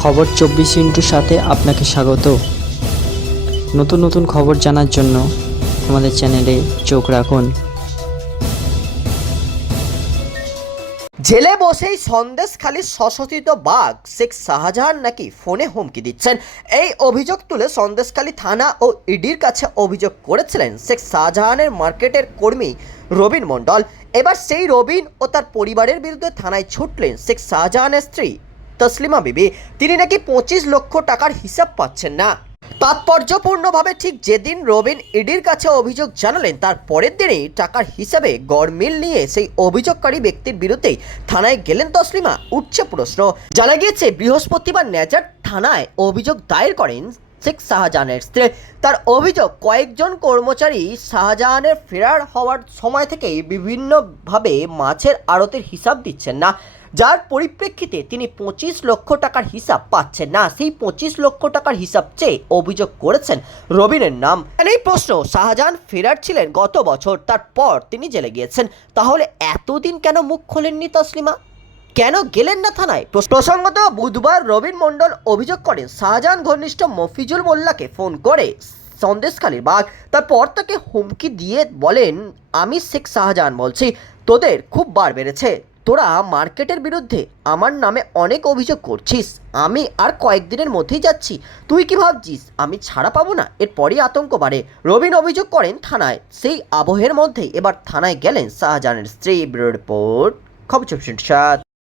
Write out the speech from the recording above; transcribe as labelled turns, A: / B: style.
A: খবর চব্বিশ ইন্টুর সাথে আপনাকে স্বাগত। নতুন নতুন খবর জানার জন্য আমাদের চ্যানেলে চোখ রাখুন।
B: জেলে বসেই সন্দেশখালীর সশোষিত বাঘ শেখ শাহজাহান নাকি ফোনে হুমকি দিচ্ছেন? এই অভিযোগ তুলে সন্দেশখালী থানা ও ইডির কাছে অভিযোগ করেছিলেন শেখ শাহজাহানের মার্কেটের কর্মী রবিন মণ্ডল। এবার সেই রবিন ও তার পরিবারের বিরুদ্ধে থানায় ছুটলেন শেখ শাহজাহানের স্ত্রী। তসলিমা বিবি, তিনি নাকি পঁচিশ লক্ষ টাকার হিসাব পাচ্ছেন না। তাৎপর্যপূর্ণভাবে ঠিক যেদিন রবিন ইডির কাছে অভিযোগ জানালেন, তার পরের দিনেই টাকার হিসাবে গড়মিল নিয়ে সেই অভিযোগকারী ব্যক্তির বিরুদ্ধেই থানায় গেলেন তসলিমা। উঠছে প্রশ্ন, জানা গিয়েছে বৃহস্পতিবার ন্যাজার থানায় অভিযোগ দায়ের করেন শেখ শাহজাহানের স্ত্রী। তার অভিযোগ, কয়েকজন কর্মচারী শাহজাহানের ফেরার হওয়ার সময় থেকেই বিভিন্নভাবে মাছের আড়তের হিসাব দিচ্ছেন না। যার পরিপ্রেক্ষিতে তিনি পঁচিশ লক্ষ টাকার হিসাব পাচ্ছেন না। সেই পঁচিশ লক্ষ টাকার হিসাব চেয়ে অভিযোগ করেছেন রবিনের নাম। এই প্রশ্ন, শাহজাহান ফেরার ছিলেন গত বছর, তারপর তিনি জেলে গিয়েছেন। তাহলে এতদিন কেন মুখ খোলেননি তসলিমা? কেন গেলেন না থানায়? প্রস- প্রসঙ্গত বুধবার রবিন মণ্ডল অভিযোগ করেন, শাহজাহান ঘনিষ্ঠ মফিজুল মোল্লাকে ফোন করে সন্দেশখালীর বাঘ। তারপর তাকে হুমকি দিয়ে বলেন, আমি শেখ শাহজাহান বলছি, তোদের খুব বার বেড়েছে। তোরা মার্কেটের বিরুদ্ধে আমার নামে অনেক অভিযোগ করছিস। আমি আর কয়েকদিনের মধ্যেই যাচ্ছি। তুই কি ভাবছিস? আমি ছাড়া পাবো না। এরপরই আতঙ্ক বাড়ে। রবিন অভিযোগ করেন থানায়। সেই আবহের মধ্যে এবার থানায় গেলেন শাহজাহানের স্ত্রী, ব্যুরো রিপোর্ট, খবর চব্বিশ